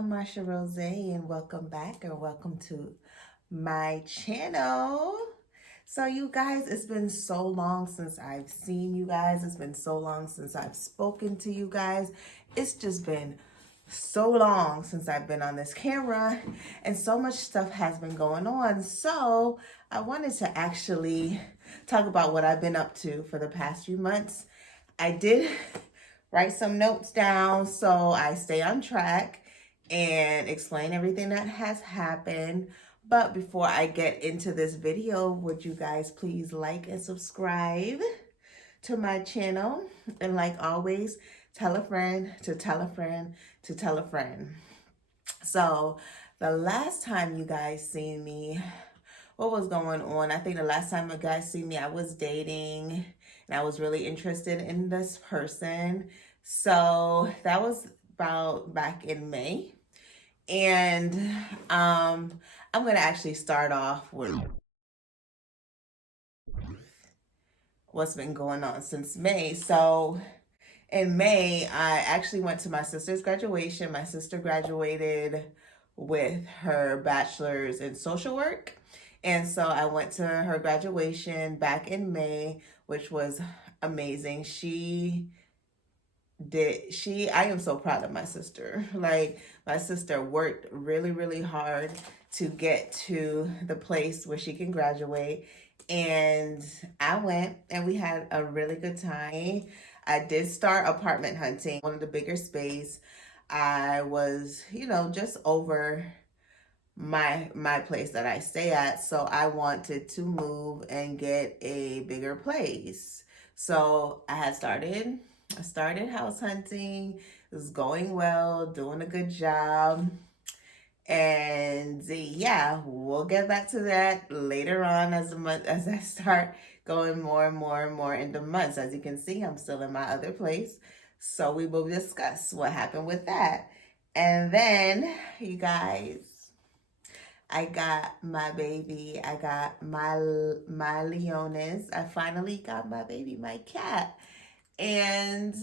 I'm Marsha Rosè and welcome back or welcome to my channel. So you guys, it's been so long since I've seen you guys. It's been so long since I've spoken to you guys. It's just been so long since I've been on this camera and so much stuff has been going on. So I wanted to actually talk about what I've been up to for the past few months. I did write some notes down so I stay on track and explain everything that has happened. But before I get into this video, would you guys please like and subscribe to my channel? And like always, tell a friend to tell a friend to tell a friend. So the last time you guys seen me, what was going on? I think the last time you guys seen me, I was dating and I was really interested in this person. So that was about back in May. And I'm going to actually start off with what's been going on since May. So in May, I actually went to my sister's graduation. My sister graduated with her bachelor's in social work. And so I went to her graduation back in May, which was amazing. I am so proud of my sister. Like, my sister worked really, really hard to get to the place where she can graduate. And I went and we had a really good time. I did start apartment hunting, one of the bigger space. I was, just over my place that I stay at. So I wanted to move and get a bigger place. So I started house hunting. It was going well, doing a good job. And yeah, we'll get back to that later on as I start going more and more and more into months. As you can see, I'm still in my other place. So we will discuss what happened with that. And then, you guys, I got my baby. I got my Leonis. I finally got my baby, my cat. And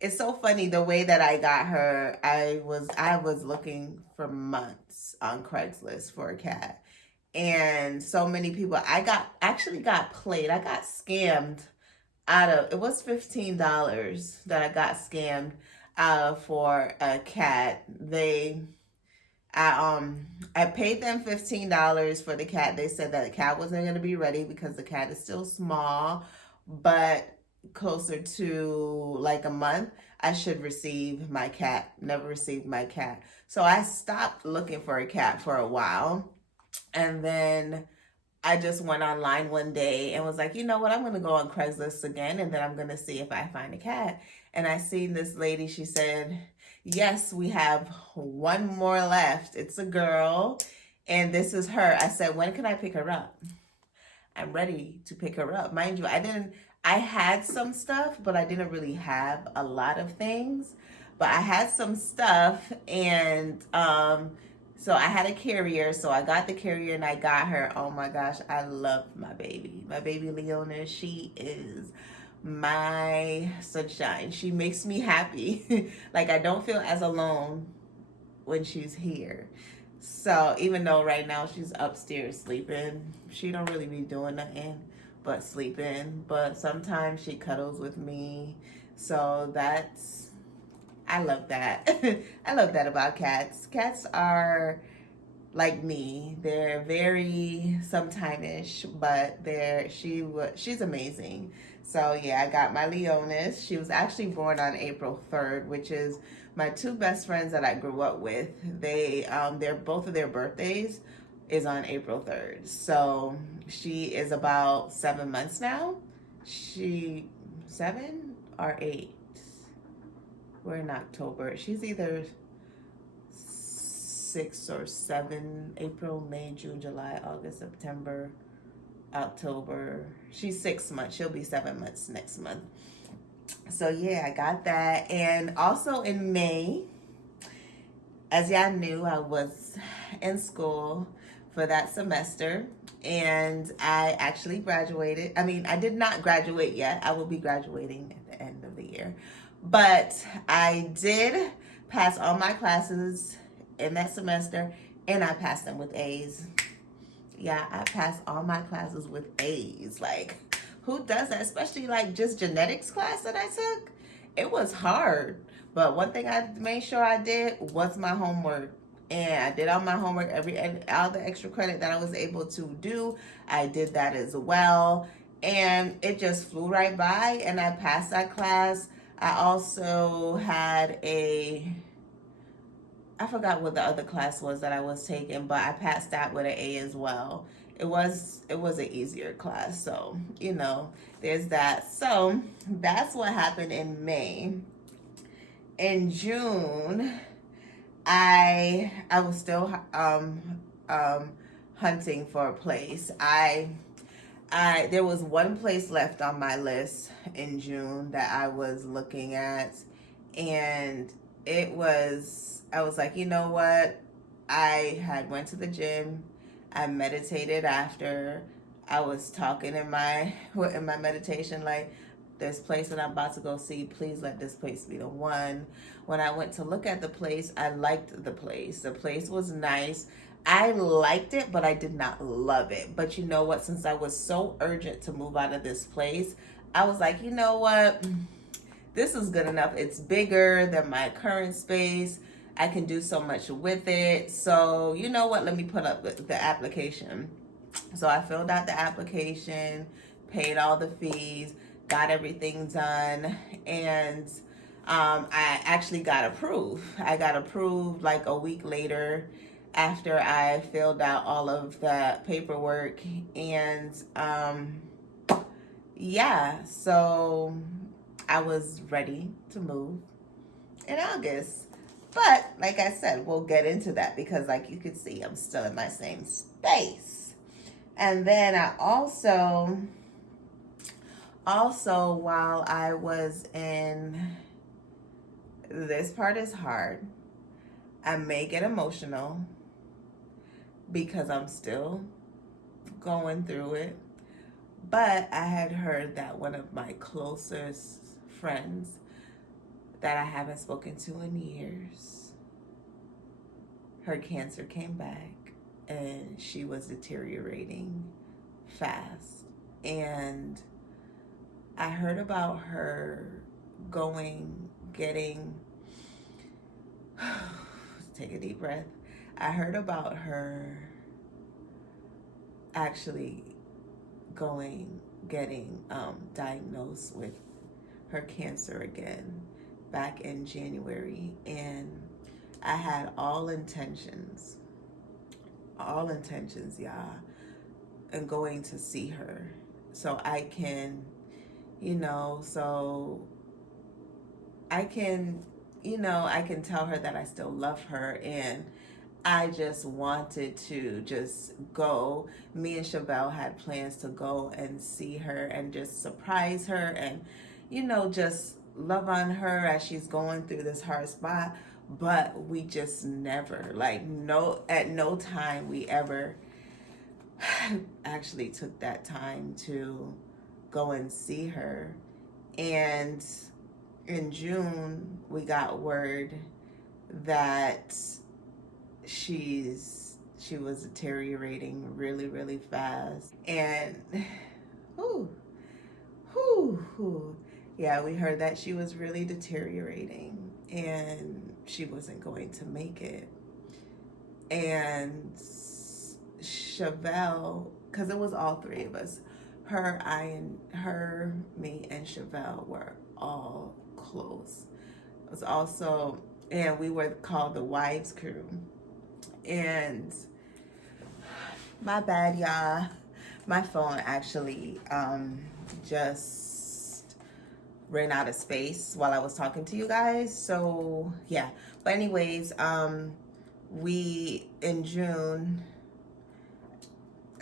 it's so funny the way that I got her. I was looking for months on Craigslist for a cat. And so many people, actually got played. I got scammed it was $15 that I got scammed for a cat. I paid them $15 for the cat. They said that the cat wasn't going to be ready because the cat is still small, but closer to like a month, I should receive my cat. Never received my cat. So I stopped looking for a cat for a while. And then I just went online one day and was like, you know what, I'm going to go on Craigslist again and then I'm going to see if I find a cat. And I seen this lady, she said, yes, we have one more left. It's a girl and this is her. I said, when can I pick her up? I'm ready to pick her up. Mind you, I had some stuff, but I didn't really have a lot of things. But I had some stuff and so I had a carrier, so I got the carrier and I got her. Oh my gosh, I love my baby. My baby Leona, she is my sunshine. She makes me happy. Like, I don't feel as alone when she's here. So even though right now she's upstairs sleeping, she don't really be doing nothing but sleeping. But sometimes she cuddles with me. So I love that. I love that about cats. Cats are like me. They're very sometime-ish, but she's amazing. So yeah, I got my Leonis. She was actually born on April 3rd, which is my two best friends that I grew up with. They're both of their birthdays is on April 3rd. So she is about 7 months now. She 7 or 8. We're in October. She's either 6 or 7, April, May, June, July, August, September, October. She's 6 months. She'll be 7 months next month. So yeah, I got that. And also in May, as y'all knew, I was in school for that semester and I actually graduated. I mean, I did not graduate yet. I will be graduating at the end of the year. But I did passed all my classes in that semester, and I passed them with A's. Yeah, I passed all my classes with A's. Like, who does that? Especially like just genetics class that I took. It was hard. But one thing I made sure I did was my homework. And I did all my homework, and all the extra credit that I was able to do, I did that as well. And it just flew right by, and I passed that class. I also had I forgot what the other class was that I was taking, but I passed that with an A as well. It was an easier class, so there's that. So that's what happened in May. In June, I was still hunting for a place. There was one place left on my list in June that I was looking at, and I was like, you know what? I had went to the gym. I meditated after. I was talking in my meditation, like, this place that I'm about to go see, please let this place be the one. When I went to look at the place, I liked the place. The place was nice. I liked it, but I did not love it. But you know what? Since I was so urgent to move out of this place, I was like, you know what? This is good enough. It's bigger than my current space. I can do so much with it. So you know what? Let me put up the application. So I filled out the application, paid all the fees, got everything done, and I actually got approved. I got approved like a week later after I filled out all of the paperwork, and yeah, so I was ready to move in August. But like I said, we'll get into that because, like you can see, I'm still in my same space. And then I also while I was in, this part is hard. I may get emotional because I'm still going through it. But I had heard that one of my closest friends that I haven't spoken to in years, her cancer came back and she was deteriorating fast. And I heard about her getting, take a deep breath. I heard about her actually getting diagnosed with her cancer again back in January, and I had all intentions, y'all, and going to see her so I can, I can tell her that I still love her, and I just wanted to just go. Me and Chevelle had plans to go and see her and just surprise her and, just love on her as she's going through this hard spot. But we just never, at no time we ever actually took that time to go and see her. And in June, we got word that she was deteriorating really, really fast. And yeah, we heard that she was really deteriorating and she wasn't going to make it. And Chevelle, because it was all three of us, me, and Chevelle were all close. It was also, and we were called the Wives Crew. And my bad, y'all. My phone actually just ran out of space while I was talking to you guys. So yeah. But anyways, we in June,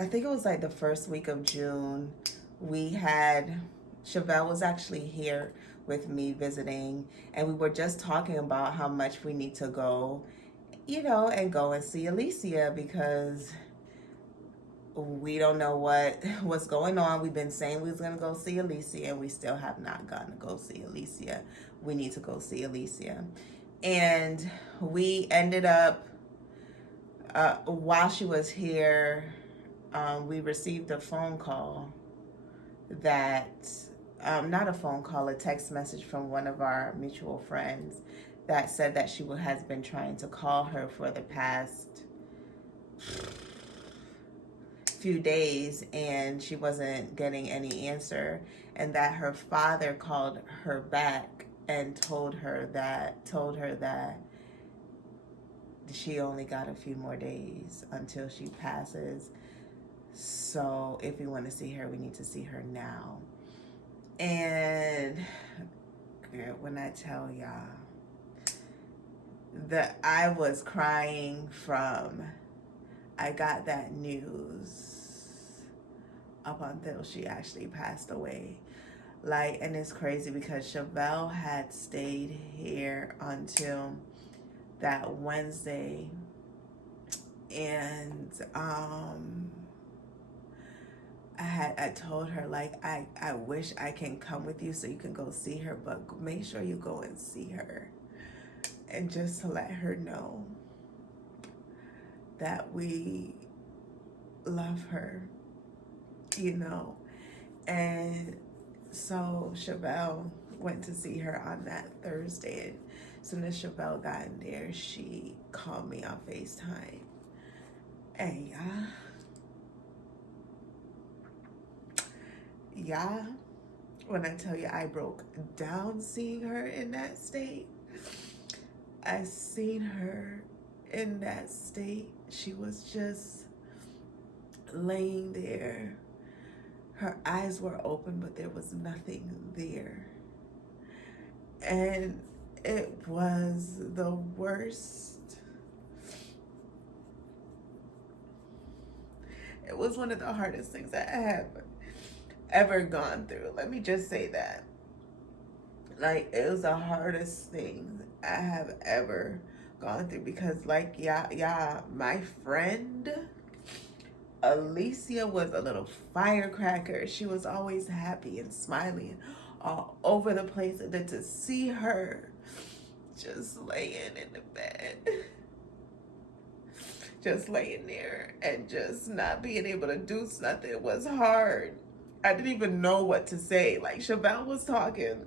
I think it was like the first week of June, Chevelle was actually here with me visiting, and we were just talking about how much we need to go, and go and see Alicia because we don't know what's going on. We've been saying we was going to go see Alicia, and we still have not gotten to go see Alicia. We need to go see Alicia. And we ended up, while she was here, we received a phone call that, not a phone call, a text message from one of our mutual friends that said that she has been trying to call her for the past few days and she wasn't getting any answer, and that her father called her back and told her that she only got a few more days until she passes. So if we want to see her, we need to see her now. And girl, when I tell y'all that I was crying from I got that news up until she actually passed away. Like, and it's crazy because Chevelle had stayed here until that Wednesday, and I told her, like, I wish I can come with you so you can go see her, but make sure you go and see her, and just to let her know that we love her, you know. And so Chevelle went to see her on that Thursday, and as soon as Chevelle got in there, she called me on FaceTime. And yeah, when I tell you I broke down seeing her in that state, I seen her in that state. She was just laying there. Her eyes were open, but there was nothing there. And it was the worst. It was one of the hardest things that I have ever gone through. Let me just say that. Like, it was the hardest thing I have ever gone through because, like, my friend Alicia was a little firecracker. She was always happy and smiling all over the place. And then to see her just laying in the bed, just laying there and just not being able to do something was hard. I didn't even know what to say. Like, Chevelle was talking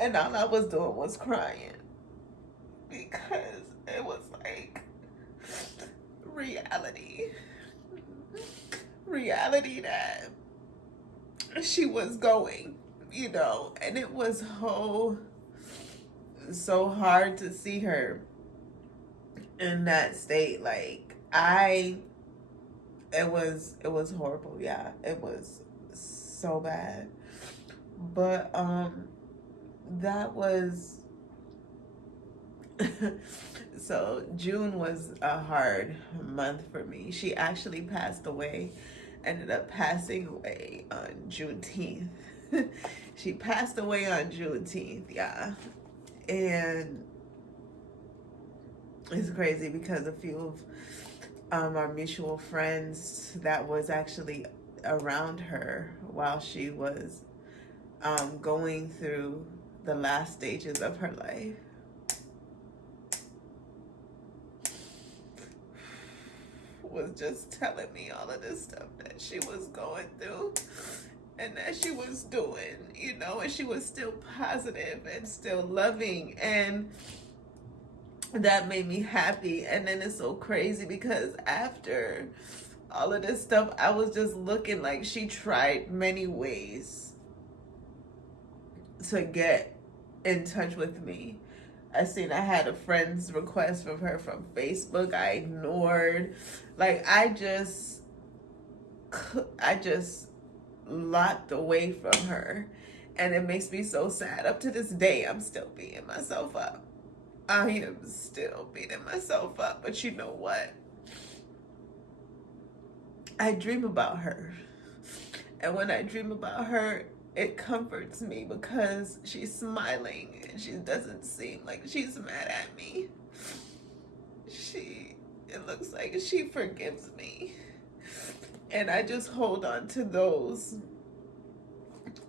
and all I was doing was crying because it was like reality that she was going, you know, and it was so hard to see her in that state. Like, it was horrible. Yeah, it was so bad. But that was so June was a hard month for me. She actually passed away, ended up passing away on Juneteenth. She passed away on Juneteenth, yeah. And it's crazy because a few of our mutual friends that was actually around her while she was going through the last stages of her life was just telling me all of this stuff that she was going through and that she was doing, you know, and she was still positive and still loving, and that made me happy. And then it's so crazy because after all of this stuff, I was just looking like she tried many ways to get in touch with me. I had a friend's request from her from Facebook. I ignored. Like, I just locked away from her. And it makes me so sad. Up to this day, I'm still beating myself up. I am still beating myself up. But you know what? I dream about her. And when I dream about her, it comforts me because she's smiling and she doesn't seem like she's mad at me. It looks like she forgives me. And I just hold on to those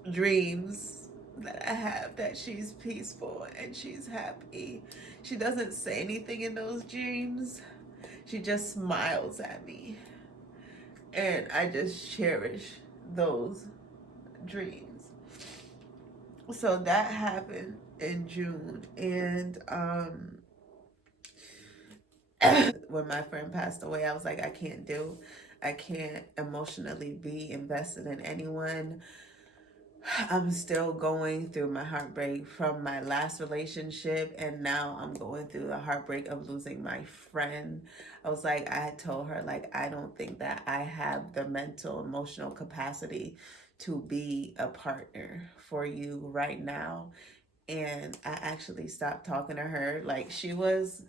dreams that I have, that she's peaceful and she's happy. She doesn't say anything in those dreams. She just smiles at me. And I just cherish those dreams. So that happened in June. And when my friend passed away, I was like, I can't emotionally be invested in anyone. I'm still going through my heartbreak from my last relationship, and now I'm going through the heartbreak of losing my friend. I was like, I told her, like, I don't think that I have the mental, emotional capacity to be a partner for you right now. And I actually stopped talking to her. Like, she was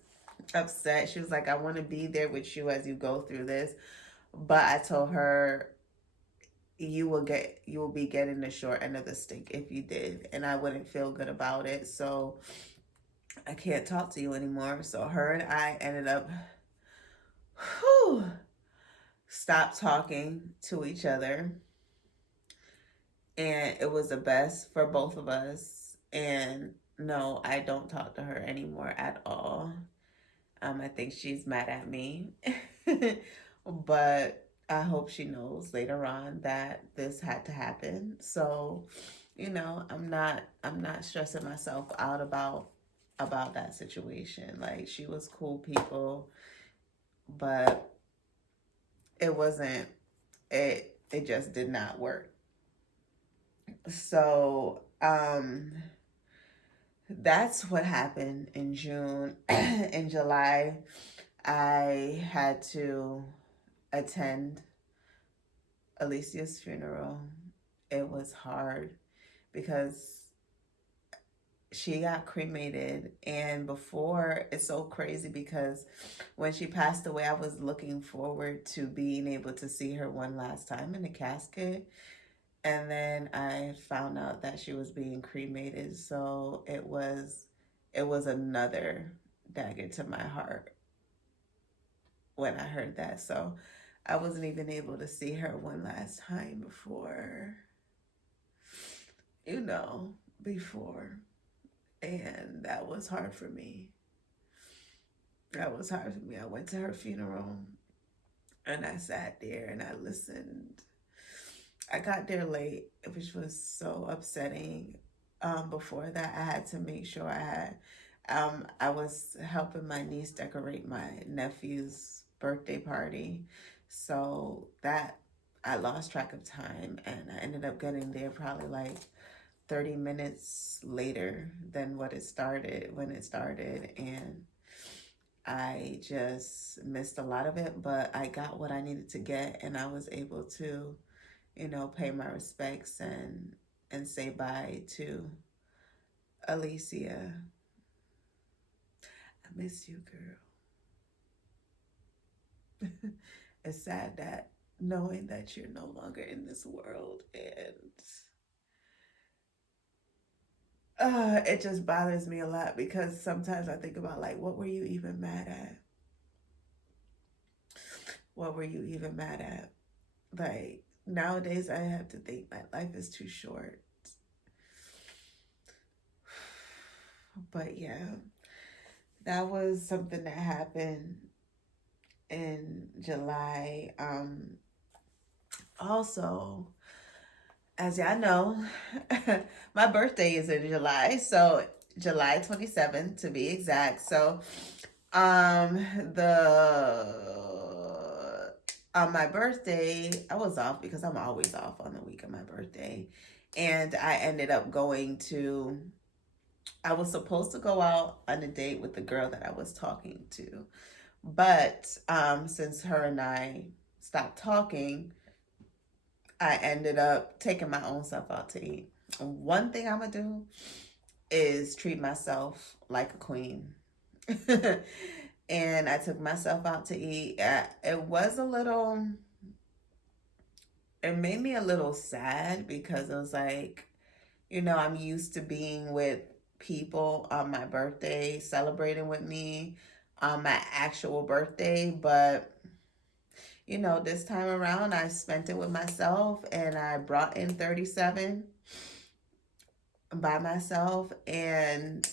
upset. She was like, I want to be there with you as you go through this. But I told her, you will be getting the short end of the stick if you did, and I wouldn't feel good about it. So I can't talk to you anymore. So her and I ended up stop talking to each other, and it was the best for both of us. And no, I don't talk to her anymore at all. I think she's mad at me. But I hope she knows later on that this had to happen. So, I'm not stressing myself out about that situation. Like, she was cool people, but it wasn't it just did not work. So, that's what happened in June. In July, I had to attend Alicia's funeral. It was hard because she got cremated, and before, it's so crazy because when she passed away, I was looking forward to being able to see her one last time in the casket, and then I found out that she was being cremated. So it was another dagger to my heart when I heard that. So I wasn't even able to see her one last time before, you know, before. And that was hard for me. That was hard for me. I went to her funeral and I sat there and I listened. I got there late, which was so upsetting. Before that, I had to make sure I was helping my niece decorate my nephew's birthday party. So that I lost track of time, and I ended up getting there probably like 30 minutes later than when it started. And I just missed a lot of it, but I got what I needed to get, and I was able to, pay my respects and say bye to Alicia. I miss you, girl. It's sad that knowing that you're no longer in this world, and it just bothers me a lot because sometimes I think about, like, what were you even mad at? What were you even mad at? Like, nowadays I have to think that life is too short. But yeah, that was something that happened in July. Also, as y'all know, my birthday is in July, so July 27th to be exact. So, the on my birthday, I was off because I'm always off on the week of my birthday, and I ended up going to. I was supposed to go out on a date with the girl that I was talking to, but since her and I stopped talking, I ended up taking my own self out to eat. One thing I'm gonna do is treat myself like a queen. And I took myself out to eat. It made me a little sad because it was like, I'm used to being with people on my birthday, celebrating with me on my actual birthday. But, this time around, I spent it with myself and I brought in 37 by myself, and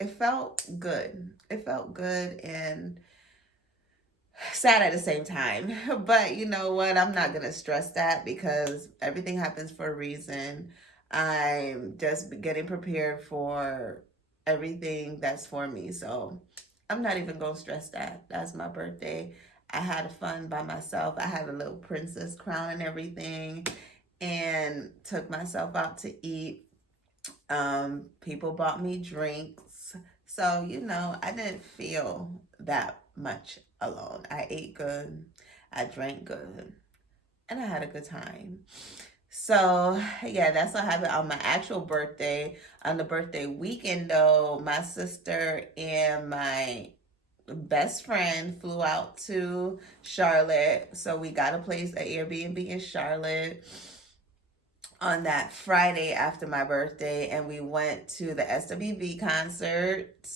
it felt good. It felt good and sad at the same time. But you know what? I'm not going to stress that because everything happens for a reason. I'm just getting prepared for everything that's for me. So I'm not even going to stress that. That's my birthday. I had fun by myself. I had a little princess crown and everything, and took myself out to eat. People bought me drinks. So, you know, I didn't feel that much alone. I ate good, I drank good, and I had a good time. So, yeah, that's what happened on my actual birthday. On the birthday weekend, though, my sister and my best friend flew out to Charlotte. So, we got a place, an Airbnb in Charlotte on that Friday after my birthday, and we went to the SWV concert.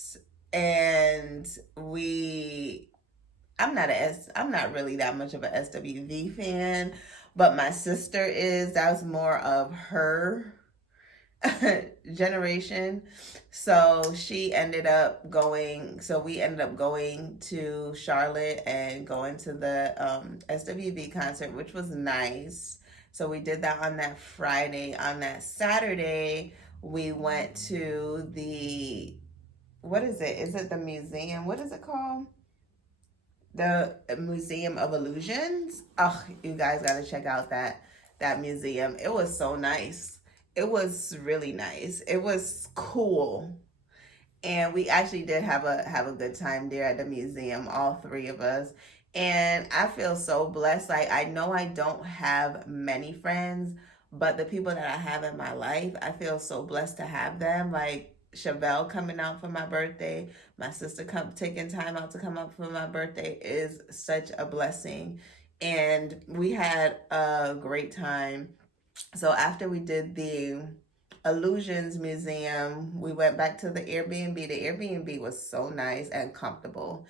And I'm not really that much of a SWV fan, but my sister is. That was more of her generation. So she ended up going, so we ended up going to Charlotte and going to the SWV concert, which was nice. So we did that on that Friday. On that Saturday, we went to the, what is it? Is it the museum? What is it called? The Museum of Illusions. Oh, you guys got to check out that museum. It was so nice. It was really nice. It was cool. And we actually did have a good time there at the museum, all three of us. And I feel so blessed. Like, I know I don't have many friends, but the people that I have in my life, I feel so blessed to have them. Like Chevelle coming out for my birthday, my sister taking time out to come out for my birthday is such a blessing. And we had a great time. So after we did the Illusions Museum, we went back to the Airbnb. The Airbnb was so nice and comfortable.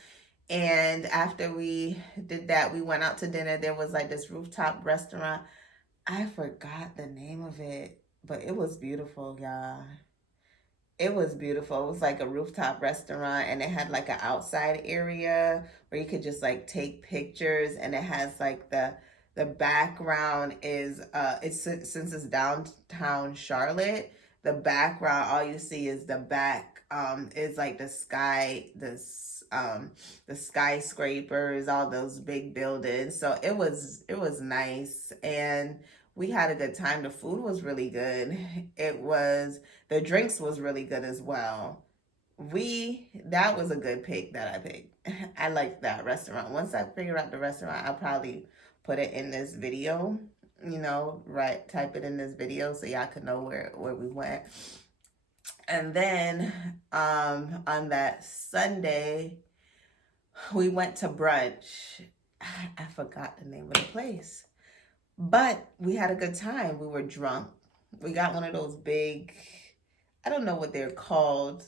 And after we did that, we went out to dinner. There was like this rooftop restaurant. I forgot the name of it, but it was beautiful, y'all. It was beautiful. It was like a rooftop restaurant, and it had like an outside area where you could just like take pictures, and it has like the background is it's since it's downtown Charlotte, the background, all you see is the back is like the skyscrapers, all those big buildings. So it was nice, and we had a good time. The food was really good. The drinks was really good as well. That was a good pick that I picked. I liked that restaurant. Once I figure out the restaurant, I'll probably put it in this video, right, type it in this video so y'all can know where we went. And then on that Sunday, we went to brunch. I forgot the name of the place, but we had a good time. We were drunk. We got one of those big, I don't know what they're called,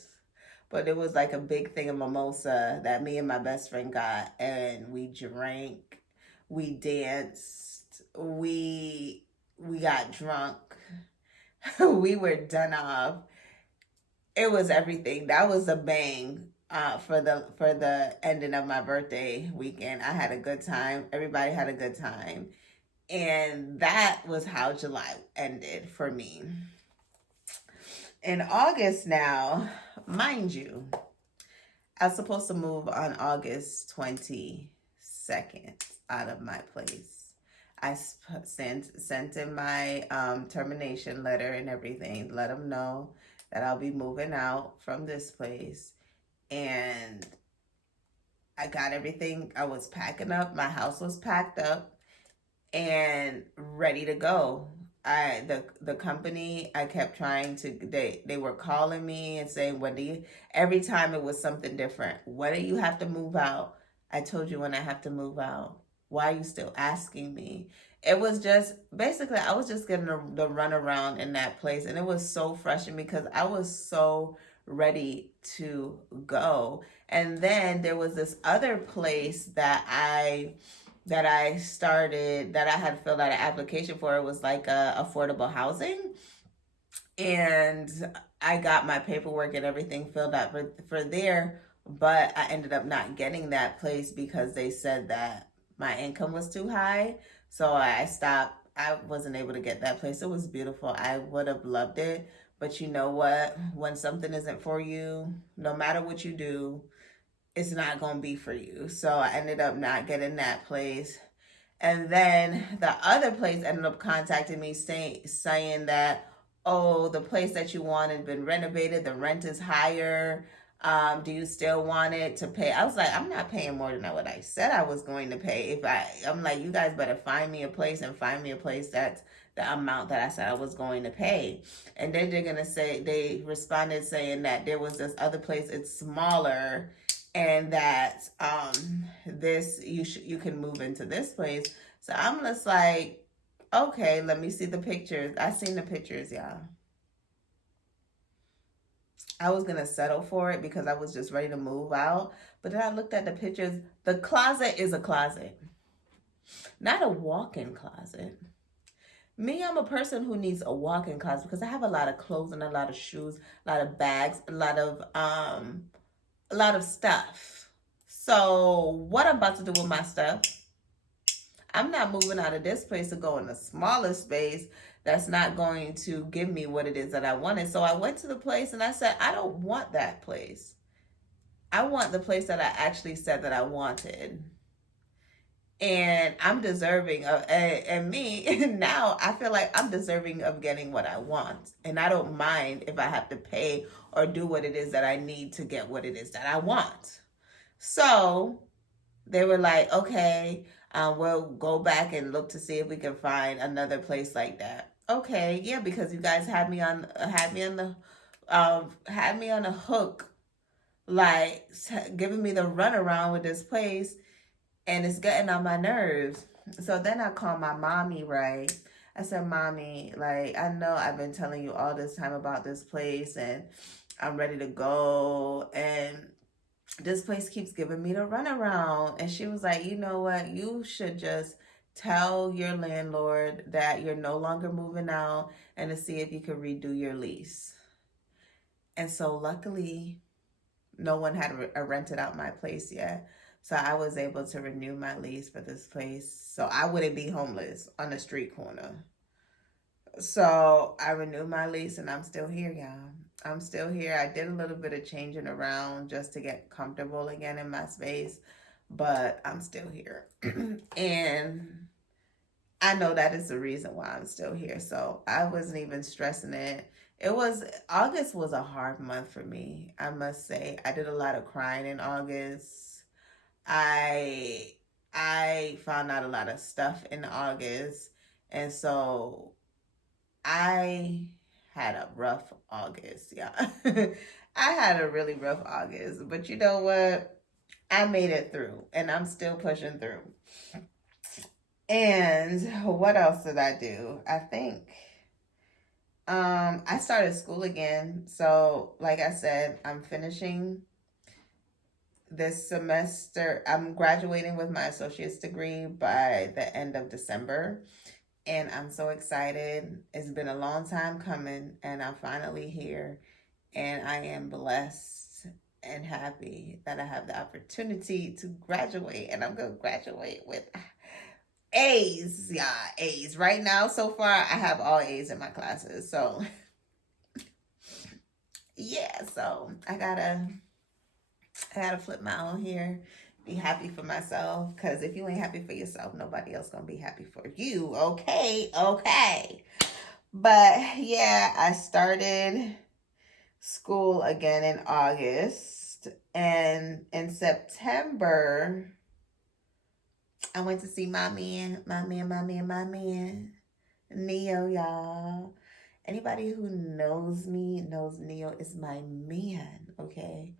but it was like a big thing of mimosa that me and my best friend got, and we drank, we danced, we got drunk, we were done off. It was everything. That was a bang for the ending of my birthday weekend. I had a good time. Everybody had a good time. And that was how July ended for me. In August now, mind you, I was supposed to move on August 22nd out of my place. I sent in my termination letter and everything, let them know that I'll be moving out from this place. And I got everything. I was packing up. My house was packed up and ready to go. The company, I kept trying to, they were calling me and saying, every time it was something different. When do you have to move out? I told you when I have to move out. Why are you still asking me? It was just, basically, I was just getting the run around in that place. And it was so frustrating because I was so ready to go. And then there was this other place that I started, that I had filled out an application for. It was like affordable housing. and I got my paperwork and everything filled out for there, but I ended up not getting that place because they said that my income was too high. So I stopped. I wasn't able to get that place. It was beautiful. I would have loved it. But you know what? When something isn't for you, no matter what you do, it's not going to be for you. So I ended up not getting that place. And then the other place ended up contacting me saying that, oh, the place that you wanted had been renovated, the rent is higher. Do you still want it to pay? I was like, I'm not paying more than what I said I was going to pay. I'm like, you guys better find me a place and find me a place that's the amount that I said I was going to pay. And then they're gonna say, they responded saying that there was this other place, it's smaller, and that this you can move into this place. So I'm just like, okay, let me see the pictures. I seen the pictures, y'all. I was gonna settle for it because I was just ready to move out. But then I looked at the pictures. The closet is a closet, not a walk-in closet. Me, I'm a person who needs a walk-in closet because I have a lot of clothes and a lot of shoes, a lot of bags, a lot of stuff. So what I'm about to do with my stuff, I'm not moving out of this place to go in a smaller space that's not going to give me what it is that I wanted. So I went to the place and I said, I don't want that place. I want the place that I actually said that I wanted. And I'm deserving of, and me, now I feel like I'm deserving of getting what I want. And I don't mind if I have to pay or do what it is that I need to get what it is that I want. So they were like, okay, we'll go back and look to see if we can find another place like that. Okay, yeah, because you guys had me on the hook, like giving me the runaround with this place, and it's getting on my nerves. So then I called my mommy, right? I said, Mommy, like, I know I've been telling you all this time about this place and I'm ready to go. And this place keeps giving me the runaround. And she was like, you know what? You should just tell your landlord that you're no longer moving out and to see if you can redo your lease. And so luckily, no one had rented out my place yet. So I was able to renew my lease for this place so I wouldn't be homeless on the street corner. So I renewed my lease and I'm still here, y'all. I'm still here. I did a little bit of changing around just to get comfortable again in my space, but I'm still here. And I know that is the reason why I'm still here. So I wasn't even stressing it. August was a hard month for me, I must say. I did a lot of crying in August. I found out a lot of stuff in August. And so I had a rough August, yeah. I had a really rough August, but you know what? I made it through and I'm still pushing through. And what else did I do? I think I started school again. So, like I said, I'm finishing this semester. I'm graduating with my associate's degree by the end of December. And I'm so excited. It's been a long time coming, and I'm finally here. And I am blessed and happy that I have the opportunity to graduate. And I'm going to graduate with A's. Yeah, A's. Right now, so far, I have all A's in my classes. So, yeah, so I gotta flip my own here. Be happy for myself, because if you ain't happy for yourself, nobody else gonna be happy for you. Okay. But yeah, I started school again in August, and in September I went to see my man, Neyo, y'all. Anybody who knows me knows Neyo is my man, okay?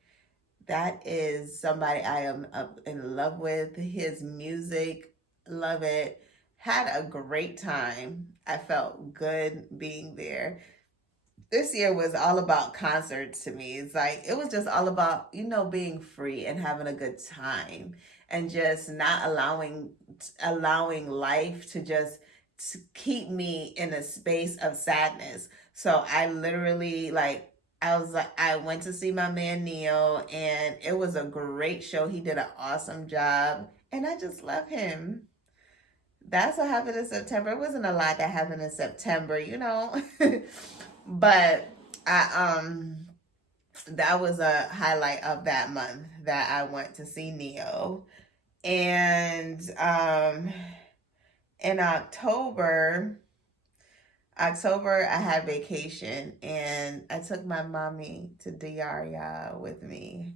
That is somebody I am in love with. His music, love it. Had a great time. I felt good being there. This year was all about concerts to me. It's like, it was just all about, being free and having a good time and just not allowing life to just to keep me in a space of sadness. So I literally like I went to see my man Neyo, and it was a great show. He did an awesome job, and I just love him. That's what happened in September. It wasn't a lot that happened in September, you know. But I that was a highlight of that month that I went to see Neyo. And in October, I had vacation, and I took my mommy to DR, y'all, with me.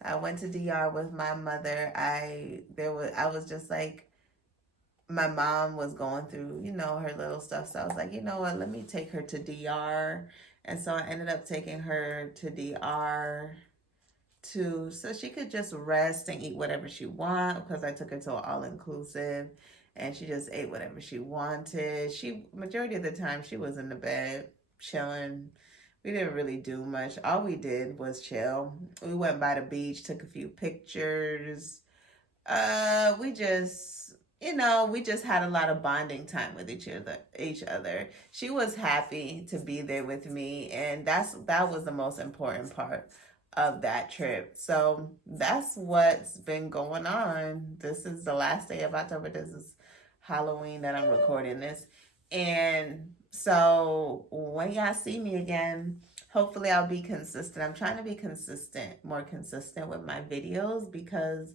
I went to DR with my mother. I was just like, my mom was going through, her little stuff. So I was like, you know what, let me take her to DR. And so I ended up taking her to DR too, so she could just rest and eat whatever she wanted, because I took her to an all inclusive, and she just ate whatever she wanted. She majority of the time she was in the bed chilling. We didn't really do much. All we did was chill. We went by the beach, took a few pictures. We just, we just had a lot of bonding time with each other. She was happy to be there with me, and that was the most important part of that trip. So that's what's been going on. This is the last day of October. This is Halloween that I'm recording this. And so when y'all see me again, hopefully I'll be consistent. I'm trying to be more consistent with my videos, because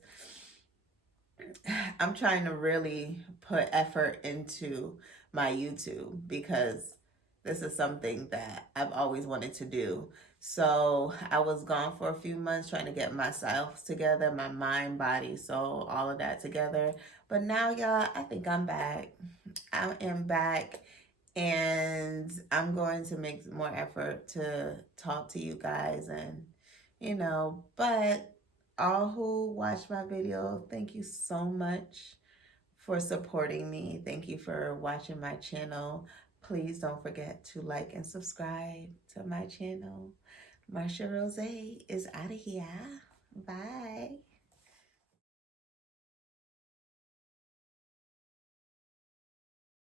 I'm trying to really put effort into my YouTube, because this is something that I've always wanted to do. So I was gone for a few months trying to get myself together, my mind, body, soul, all of that together. But now, y'all, I think I'm back. I am back, and I'm going to make more effort to talk to you guys, and but all who watch my video, thank you so much for supporting me. Thank you for watching my channel. Please don't forget to like and subscribe to my channel. Marsha Rosè is out of here. Bye.